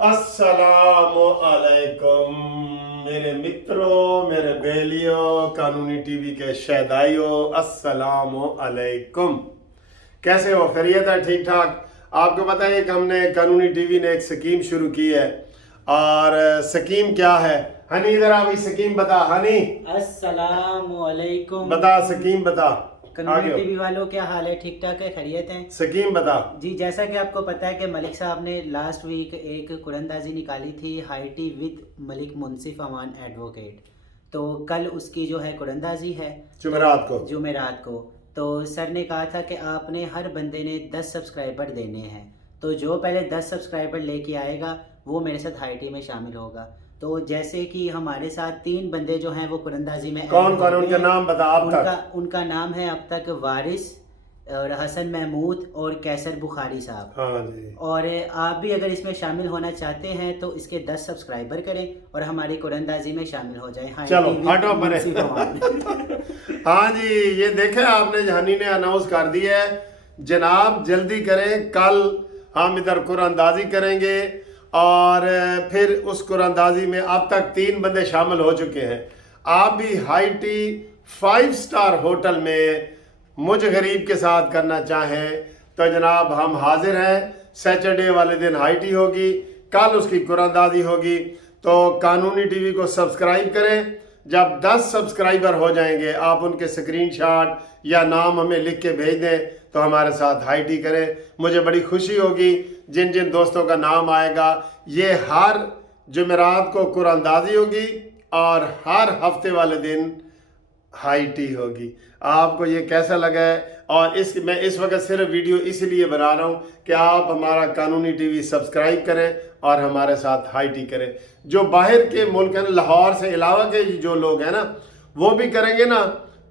अस्सलाम अलैकुम मेरे मित्रों, मेरे बेलियों, कानूनी टीवी के शहदाइयों, अस्सलाम अलैकुम। कैसे हो? खैरियत है? ठीक ठाक? आपको पता है कि हमने कानूनी टीवी ने एक स्कीम शुरू की है, और स्कीम क्या है? हनी इधर आ भाई, स्कीम बता। हनी अस्सलाम वालेकुम। बता, स्कीम बता। कानूनी टीवी वालों क्या हाल है? ठीक ठाक है? खैरियत है? स्कीम बता जी, जैसा कि आपको पता है कि मलिक साहब ने लास्ट वीक एक कुरानंदाजी निकाली थी, हाईटी with Malik Munsif Aman advocate. तो कल उसकी जो है कुरानंदाजी है, जुमेरात को। तो सर ने कहा था कि आपने हर बंदे ने 10 सब्सक्राइबर देने हैं, तो जो पहले 10 सब्सक्राइबर लेके आएगा वो मेरे साथ हाईटी में शामिल होगा। तो जैसे कि हमारे साथ 3 बंदे जो हैं वो कुरानंदाजी में कौन कौन, उनका नाम बता आप तक। उनका नाम है अब तक वारिस और हसन महमूद और कैसर बुखारी साहब। हाँ जी। और आप भी अगर इसमें शामिल होना चाहते हैं तो इसके 10 सब्सक्राइबर करें और हमारी कुरानंदाजी में शामिल हो जाएं। हाँ, चलो हटो परे। हाँ जी, ये देखे आपने, हनी ने अनाउंस कर दिया है, जनाब जल्दी करें, कल हम इधर कुरानंदाजी करेंगे। और फिर उस कुरानंदाजी में अब तक 3 बंदे शामिल हो चुके हैं। आप भी हाईटी 5 स्टार होटल में मुझ गरीब के साथ करना चाहें तो जनाब हम हाजिर हैं। सैटरडे वाले दिन हाईटी होगी, कल उसकी कुरानंदाजी होगी। तो कानूनी टीवी को सब्सक्राइब करें। जब 10 सब्सक्राइबर हो जाएंगे, आप उनके स्क्रीनशॉट या नाम हमें लिख के भेज दें तो हमारे साथ हाईटी करें। मुझे बड़ी खुशी होगी जिन जिन दोस्तों का नाम आएगा। ये हर जुमेरात को कुरानंदाजी होगी और हर हफ्ते वाले दिन हाईटी होगी। आपको ये कैसा लगा है? और मैं इस वक्त सिर्फ वीडियो इसलिए बना रहा हूँ कि आप हमारा कानूनी टीवी सब्सक्राइब करें और हमारे साथ हाईटी करें। जो बाहर के मुल्क हैं, लाहौर से अलावा के जो लोग हैं ना, वो भी करेंगे ना,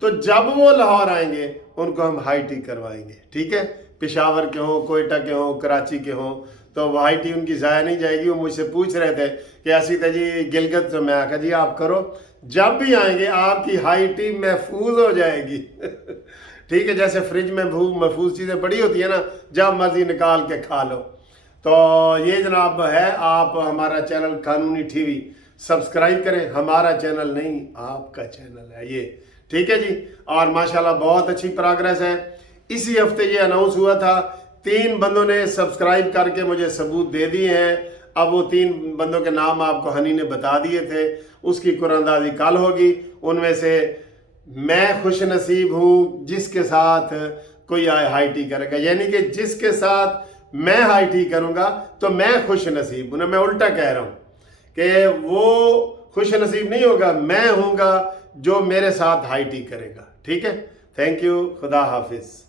तो जब वो लाहौर आएंगे उनको हम हाईटी करवाएंगे। ठीक है? पेशावर के हों, कोयटा के हों, कराची के हों, तो वो हाईटी उनकी ज़ाया नहीं जाएगी। वो मुझसे पूछ रहे थे कि ऐसी तो जी गिलगित, तो मैं आखा जी आप करो, जब भी आएंगे आपकी हाईटी महफूज हो जाएगी। ठीक है? जैसे फ्रिज में महफूज चीज़ें पड़ी होती है ना, जब मर्जी निकाल के खा लो। तो ये जनाब है, आप हमारा चैनल कानूनी टीवी सब्सक्राइब करें। हमारा चैनल नहीं, आपका चैनल है ये। ठीक है जी? और माशाल्लाह बहुत अच्छी प्रोग्रेस है। इसी हफ्ते ये अनाउंस हुआ था, 3 बंदों ने सब्सक्राइब करके मुझे सबूत दे दिए हैं। अब वो 3 बंदों के नाम आपको हनी ने बता दिए थे। उसकी कुरानंदाजी कल होगी। उनमें से मैं खुश नसीब हूँ जिसके साथ कोई हाईटी करेगा, यानी कि जिसके साथ मैं हाईटी करूँगा तो मैं खुश नसीब हूँ ना। मैं उल्टा कह रहा हूँ कि वो खुश नसीब नहीं होगा, मैं हूँगा जो मेरे साथ हाईटी करेगा। ठीक है? थैंक यू, खुदा हाफिज़।